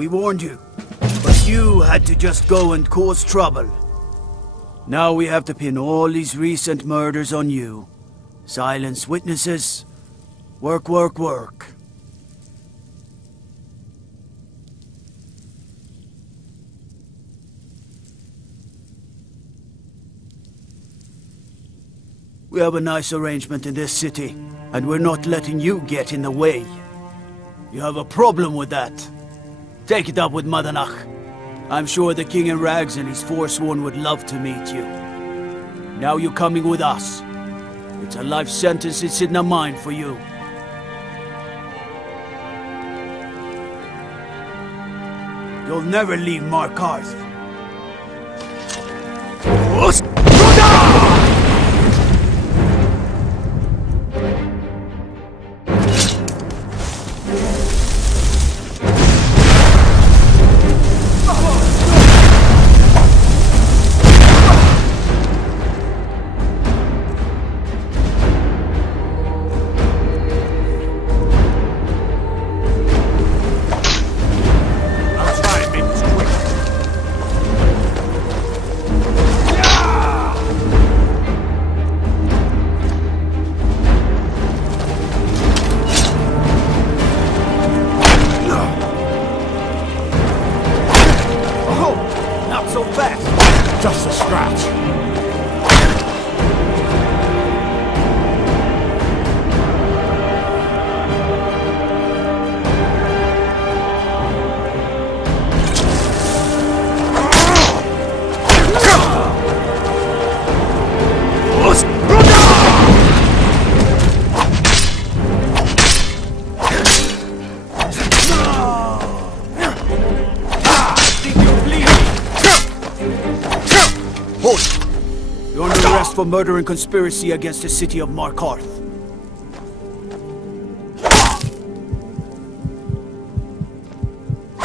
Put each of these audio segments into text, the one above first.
We warned you, but you had to just go and cause trouble. Now we have to pin all these recent murders on you. Silence witnesses. Work, work, work. We have a nice arrangement in this city, and we're not letting you get in the way. You have a problem with that? Take it up with Madanach. I'm sure the King in Rags and his Forsworn would love to meet you. Now you're coming with us. It's a life sentence in CIDHNA Mine for you. You'll never leave Markarth. Just a scratch. You're under arrest for murder and conspiracy against the city of Markarth.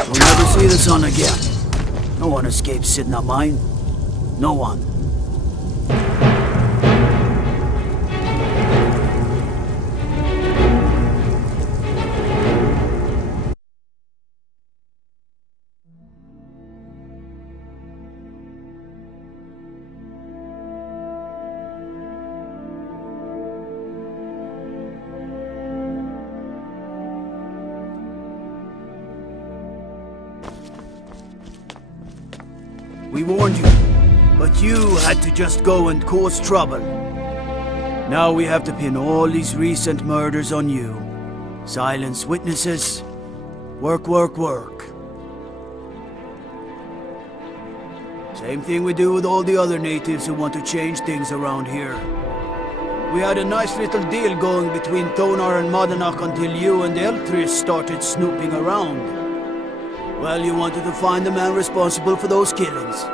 You'll never see the sun again. No one escapes CIDHNA Mine. No one. We warned you, but you had to just go and cause trouble. Now we have to pin all these recent murders on you. Silence witnesses. Work, work, work. Same thing we do with all the other natives who want to change things around here. We had a nice little deal going between Thonar and Madanach until you and Elthris started snooping around. Well, you wanted to find the man responsible for those killings.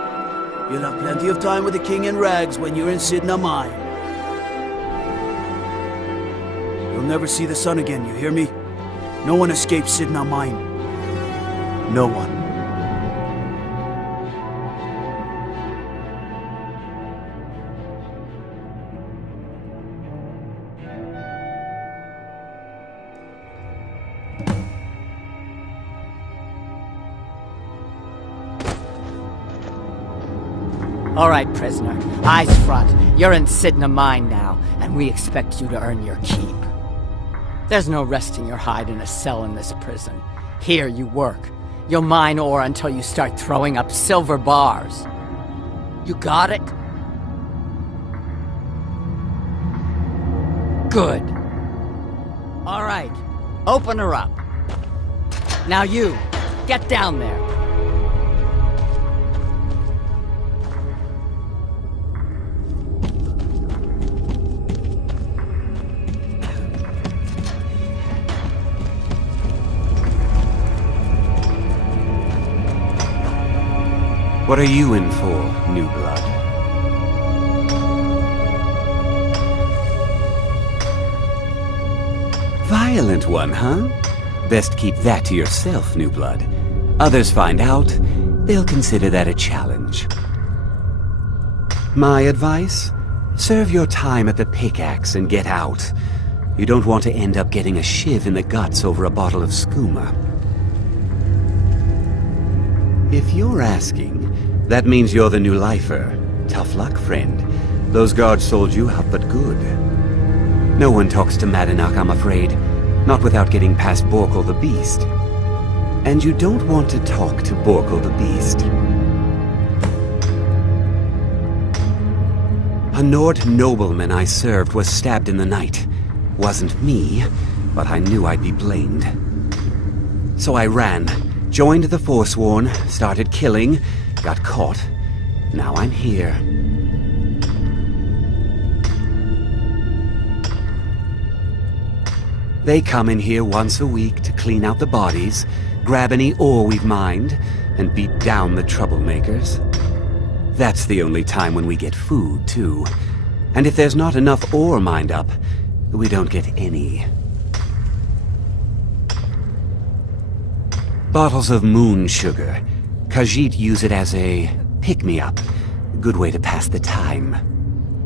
You'll have plenty of time with the King in Rags when you're in CIDHNA Mine. You'll never see the sun again, you hear me? No one escapes CIDHNA Mine. No one. All right, prisoner. Eyes front. You're in CIDHNA Mine now, and we expect you to earn your keep. There's no resting your hide in a cell in this prison. Here you work. You'll mine ore until you start throwing up silver bars. You got it? Good. All right. Open her up. Now you, get down there. What are you in for, new blood? Violent one, huh? Best keep that to yourself, new blood. Others find out, they'll consider that a challenge. My advice? Serve your time at the pickaxe and get out. You don't want to end up getting a shiv in the guts over a bottle of skooma. If you're asking, that means you're the new lifer. Tough luck, friend. Those guards sold you out, but good. No one talks to Madanach, I'm afraid. Not without getting past Borkul the Beast. And you don't want to talk to Borkul the Beast. A Nord nobleman I served was stabbed in the night. Wasn't me, but I knew I'd be blamed. So I ran, joined the Forsworn, started killing, got caught. Now I'm here. They come in here once a week to clean out the bodies, grab any ore we've mined, and beat down the troublemakers. That's the only time when we get food, too. And if there's not enough ore mined up, we don't get any. Bottles of moon sugar. Khajiit use it as a pick-me-up. Good way to pass the time.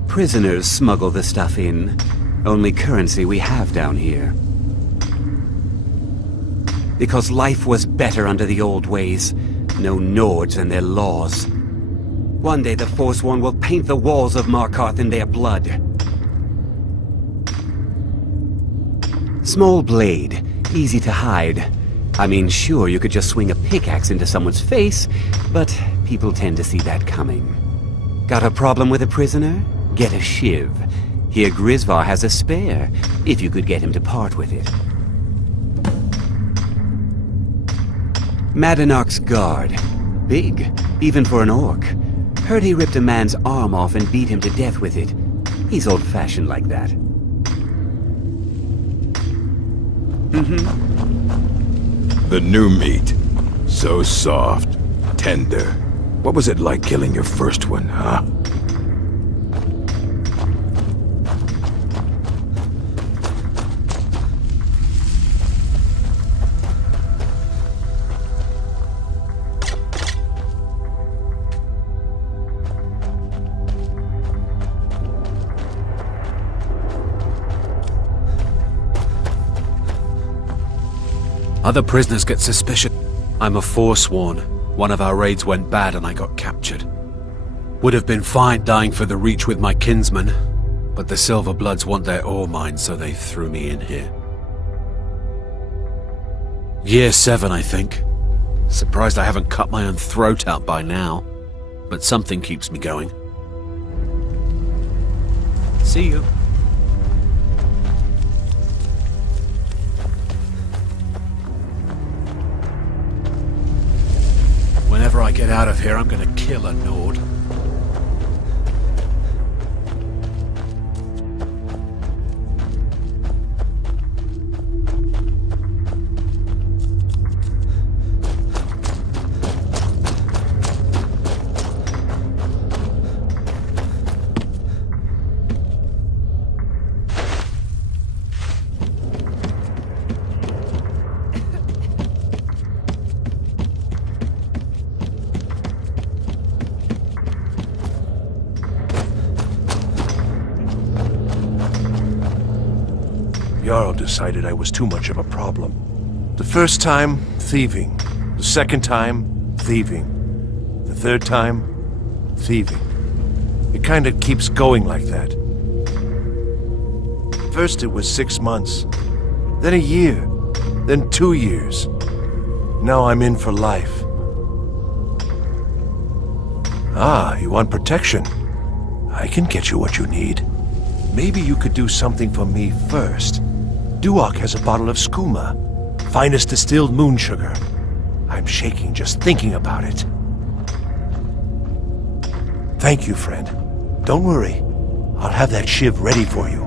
Prisoners smuggle the stuff in. Only currency we have down here. Because life was better under the old ways. No Nords and their laws. One day the Forsworn will paint the walls of Markarth in their blood. Small blade. Easy to hide. I mean, sure, you could just swing a pickaxe into someone's face, but people tend to see that coming. Got a problem with a prisoner? Get a shiv. Here Grisvar has a spare, if you could get him to part with it. Madanach's guard. Big, even for an orc. Heard he ripped a man's arm off and beat him to death with it. He's old-fashioned like that. The new meat. So soft, tender. What was it like killing your first one, huh? Other prisoners get suspicious. I'm a Forsworn. One of our raids went bad and I got captured. Would have been fine dying for the Reach with my kinsmen, but the Silverbloods want their ore mine, so they threw me in here. Year 7, I think. Surprised I haven't cut my own throat out by now, but something keeps me going. See you. Whenever I get out of here, I'm gonna kill a Nord. Jarl decided I was too much of a problem. The first time, thieving. The second time, thieving. The third time, thieving. It kind of keeps going like that. First it was 6 months, then a year, then 2 years. Now I'm in for life. Ah, you want protection? I can get you what you need. Maybe you could do something for me first. Duak has a bottle of skooma, finest distilled moon sugar. I'm shaking just thinking about it. Thank you, friend. Don't worry. I'll have that shiv ready for you.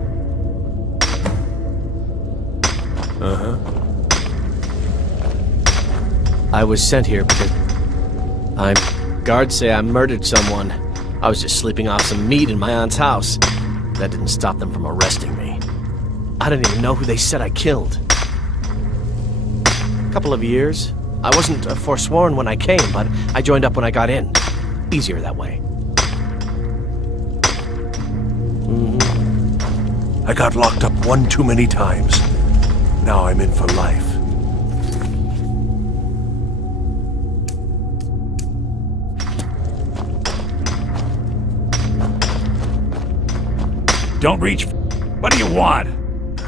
I was sent here because guards say I murdered someone. I was just sleeping off some meat in my aunt's house. That didn't stop them from arresting me. I didn't even know who they said I killed. A couple of years. I wasn't forsworn when I came, but I joined up when I got in. Easier that way. I got locked up one too many times. Now I'm in for life. Don't reach. What do you want?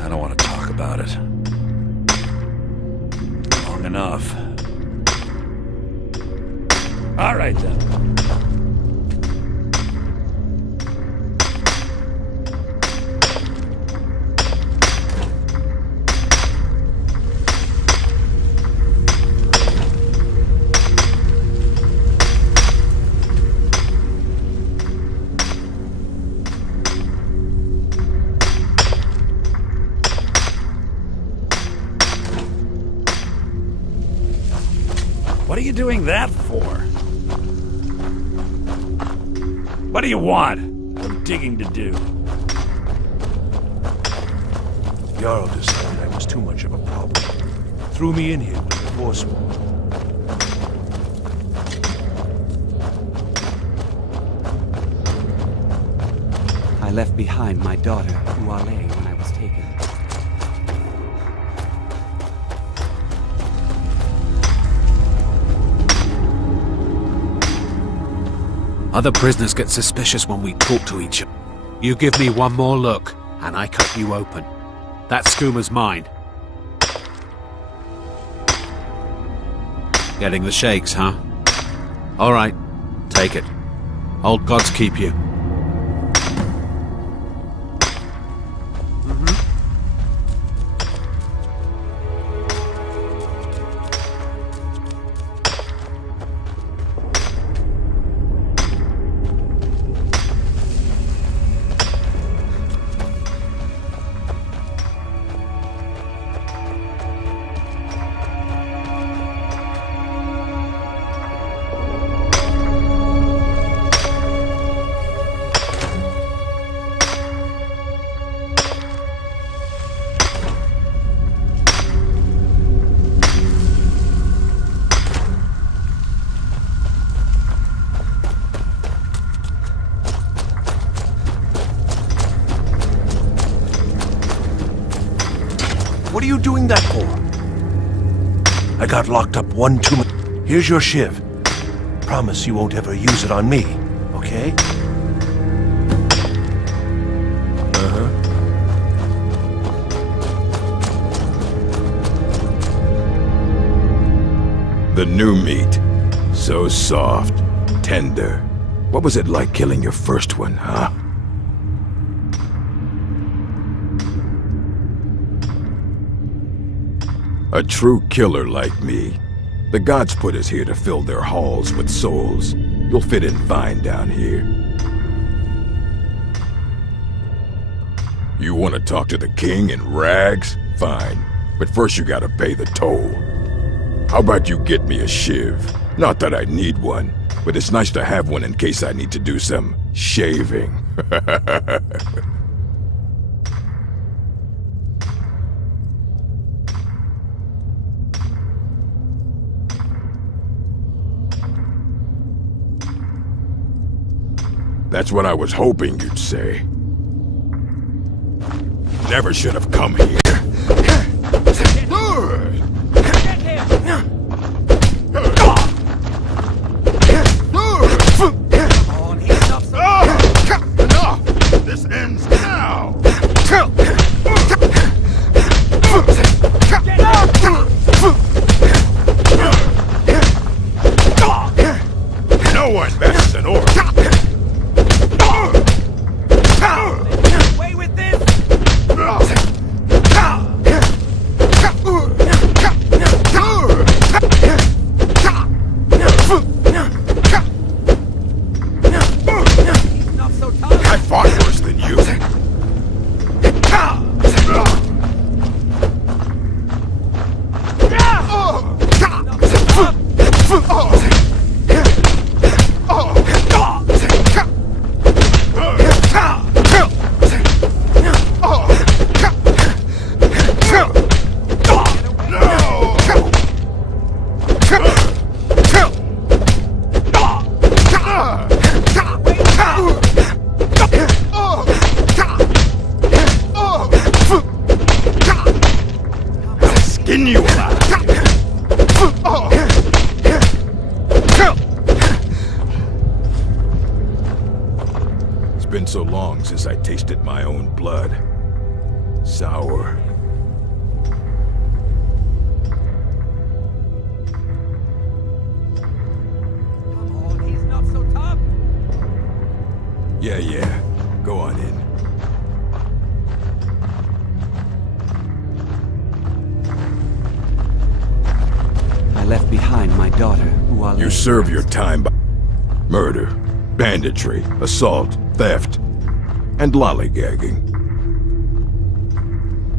I don't want to talk about it. Long enough. All right, then. What are you doing that for? What do you want? I'm digging to do. Jarl decided I was too much of a problem. Threw me in here with the Forsworn. I left behind my daughter, Uale, when I was taken. Other prisoners get suspicious when we talk to each other. You give me one more look, and I cut you open. That skoom's mine. Getting the shakes, huh? All right, take it. Old gods keep you. What are you doing that for? I got locked up one too much. Here's your shiv. Promise you won't ever use it on me, okay? The new meat. So soft, tender. What was it like killing your first one, huh? A true killer like me. The gods put us here to fill their halls with souls. You'll fit in fine down here. You want to talk to the king in rags? Fine. But first you gotta pay the toll. How about you get me a shiv? Not that I need one, but it's nice to have one in case I need to do some shaving. That's what I was hoping you'd say. Never should have come here. Enough! This ends now! No one messes an orc. Away with this! so long since I tasted my own blood. Sour. Come on, he's not so tough. Yeah. Go on in. I left behind my daughter, Uale. You serve your time by murder, banditry, assault, theft, and lollygagging.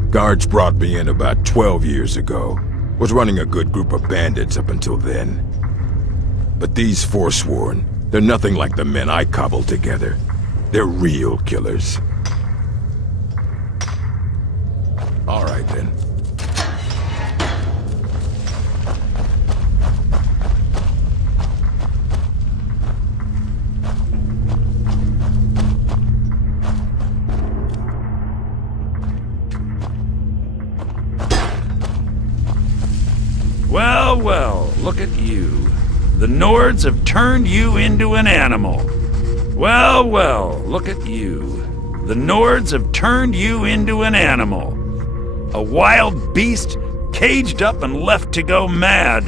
Guards brought me in about 12 years ago. Was running a good group of bandits up until then. But these Forsworn, they're nothing like the men I cobbled together. They're real killers. All right, then. Well, look at you. The Nords have turned you into an animal. Well, look at you. The Nords have turned you into an animal. A wild beast caged up and left to go mad.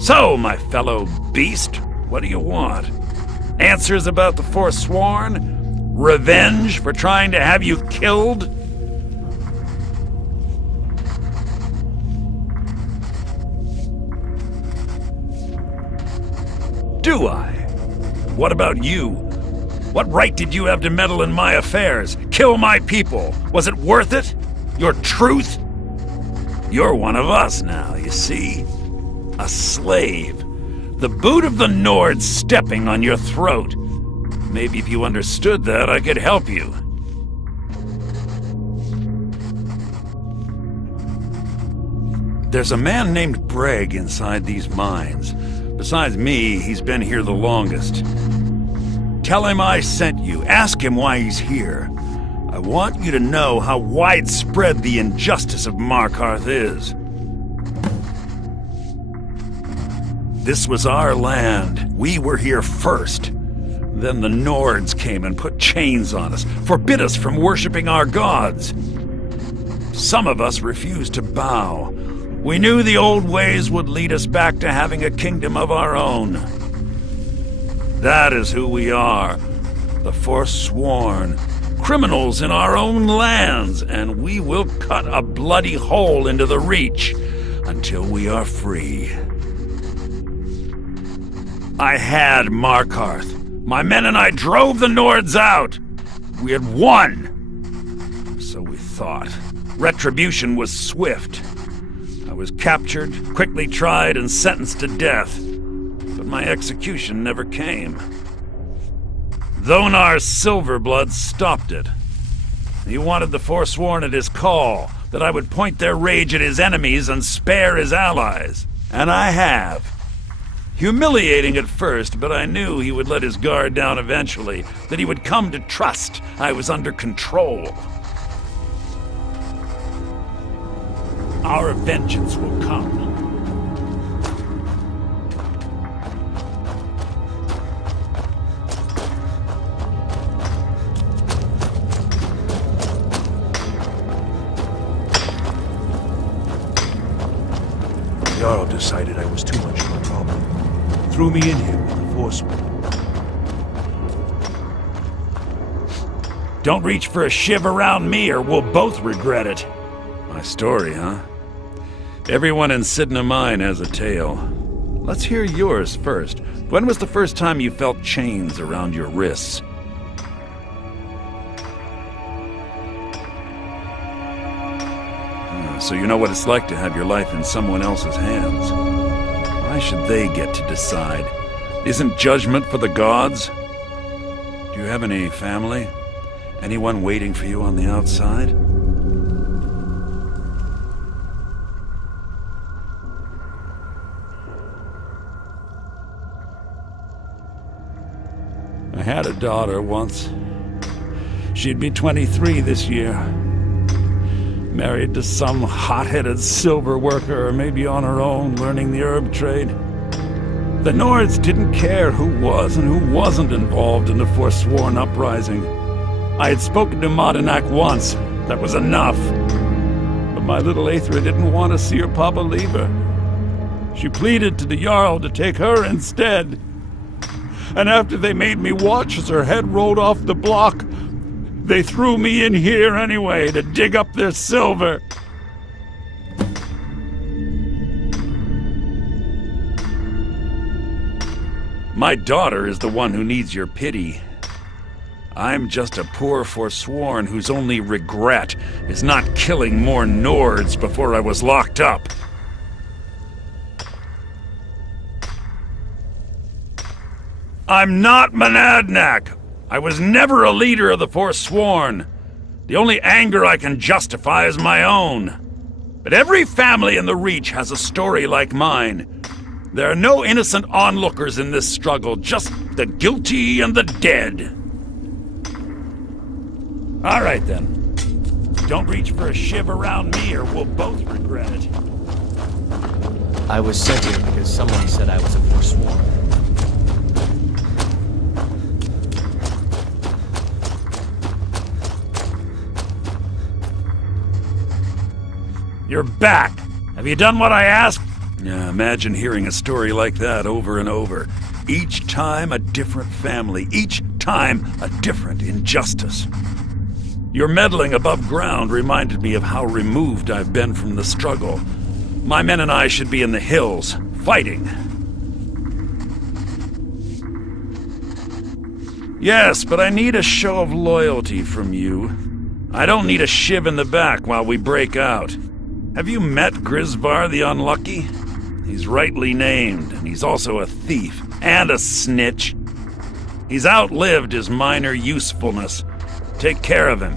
So, my fellow beast, what do you want? Answers about the Forsworn? Revenge for trying to have you killed? Do I? What about you? What right did you have to meddle in my affairs? Kill my people? Was it worth it? Your truth? You're one of us now, you see? A slave. The boot of the Nords stepping on your throat. Maybe if you understood that, I could help you. There's a man named Breg inside these mines. Besides me, he's been here the longest. Tell him I sent you. Ask him why he's here. I want you to know how widespread the injustice of Markarth is. This was our land. We were here first. Then the Nords came and put chains on us, forbid us from worshipping our gods. Some of us refused to bow. We knew the old ways would lead us back to having a kingdom of our own. That is who we are, the Forsworn, criminals in our own lands, and we will cut a bloody hole into the Reach until we are free. I had Markarth. My men and I drove the Nords out. We had won. So we thought. Retribution was swift. I was captured, quickly tried, and sentenced to death. But my execution never came. Dhonar's Silverblood stopped it. He wanted the Forsworn at his call, that I would point their rage at his enemies and spare his allies. And I have. Humiliating at first, but I knew he would let his guard down eventually, that he would come to trust I was under control. Our vengeance will come. Jarl decided I was too much of a problem. Threw me in here with the Forsworn. Don't reach for a shiv around me or we'll both regret it. My story, huh? Everyone in CIDHNA Mine has a tale. Let's hear yours first. When was the first time you felt chains around your wrists? So you know what it's like to have your life in someone else's hands. Why should they get to decide? Isn't judgment for the gods? Do you have any family? Anyone waiting for you on the outside? I had a daughter once. She'd be 23 this year. Married to some hot-headed silver worker, or maybe on her own, learning the herb trade. The Nords didn't care who was and who wasn't involved in the Forsworn uprising. I had spoken to Madanak once. That was enough. But my little Aethra didn't want to see her papa leave her. She pleaded to the Jarl to take her instead. And after they made me watch as her head rolled off the block, they threw me in here anyway to dig up their silver. My daughter is the one who needs your pity. I'm just a poor Forsworn whose only regret is not killing more Nords before I was locked up. I'm not Monadnock. I was never a leader of the Forsworn. The only anger I can justify is my own. But every family in the Reach has a story like mine. There are no innocent onlookers in this struggle, just the guilty and the dead. All right, then. Don't reach for a shiv around me or we'll both regret it. I was sent here because someone said I was a Forsworn. You're back! Have you done what I asked? Yeah, imagine hearing a story like that over and over. Each time a different family, each time a different injustice. Your meddling above ground reminded me of how removed I've been from the struggle. My men and I should be in the hills, fighting. Yes, but I need a show of loyalty from you. I don't need a shiv in the back while we break out. Have you met Grisvar the Unlucky? He's rightly named, and he's also a thief and a snitch. He's outlived his minor usefulness. Take care of him,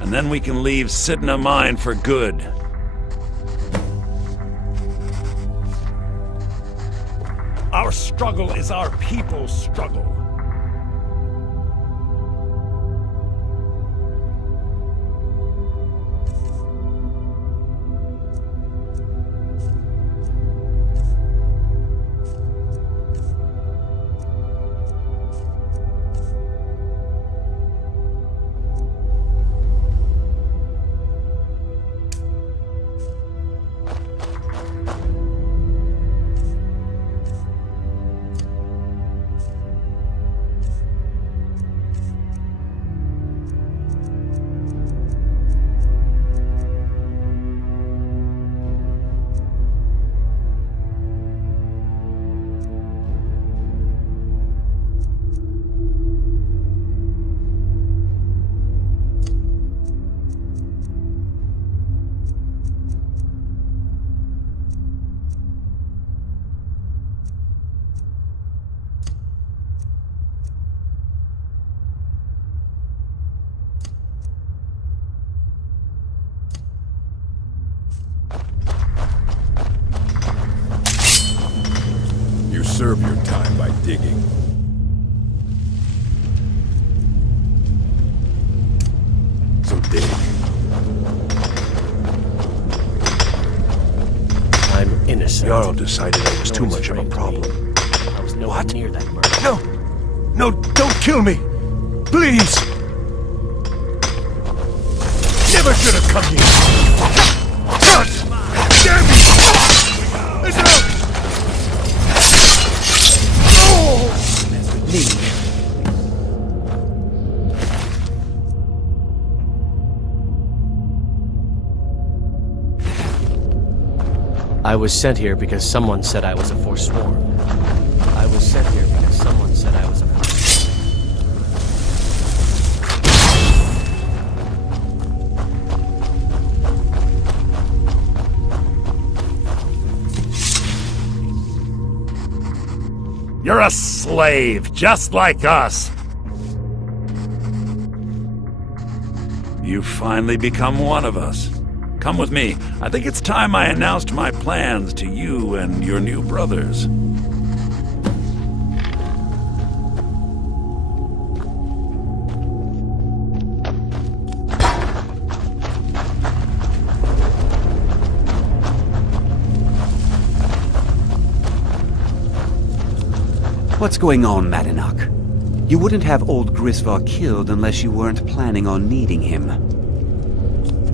and then we can leave CIDHNA mine for good. Our struggle is our people's struggle. Serve your time by digging. So dig. I'm innocent. Jarl decided I was too much of a problem. I was nowhere near that murder. No! No, don't kill me! Please! Never should have come here! God! Damn me! Listen up! I was sent here because someone said I was a Forsworn. I was sent here because someone said I was a Forsworn. You're a slave, just like us. You've finally become one of us. Come with me. I think it's time I announced my plans to you and your new brothers. What's going on, Madanach? You wouldn't have old Grisvar killed unless you weren't planning on needing him.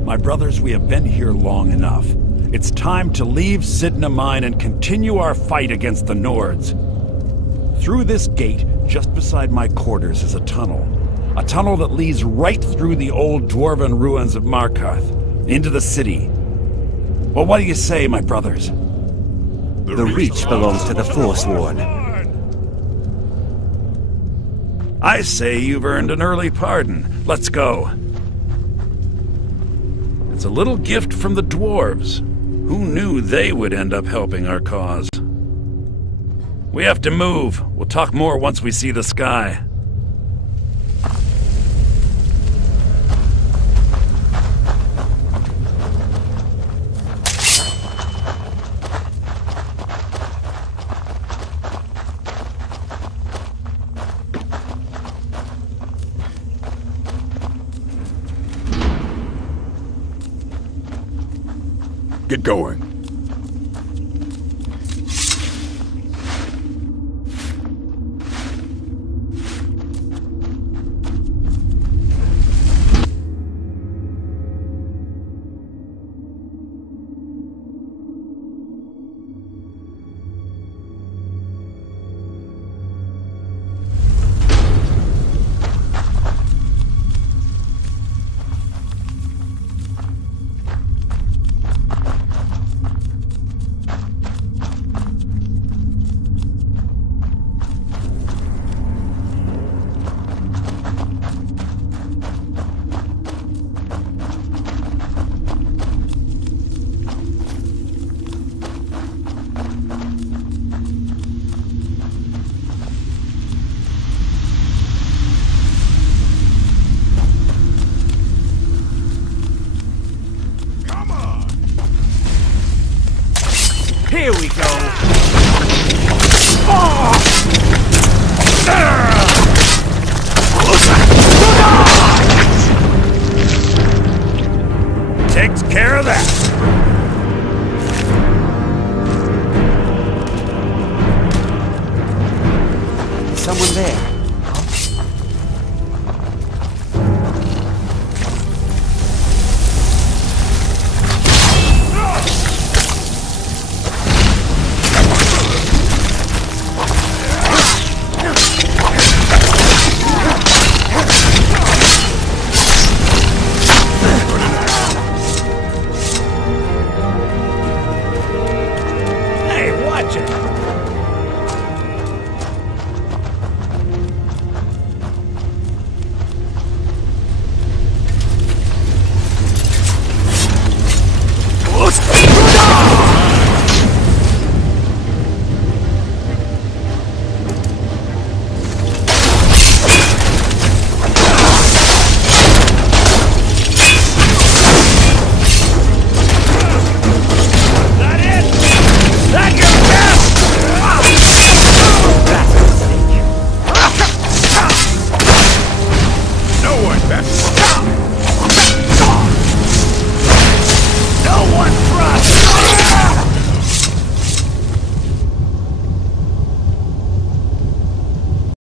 My brothers, we have been here long enough. It's time to leave CIDHNA Mine and continue our fight against the Nords. Through this gate, just beside my quarters, is a tunnel. A tunnel that leads right through the old dwarven ruins of Markarth, into the city. Well, what do you say, my brothers? The Reach belongs to the Forsworn. I say you've earned an early pardon. Let's go. It's a little gift from the dwarves. Who knew they would end up helping our cause? We have to move. We'll talk more once we see the sky. Get going.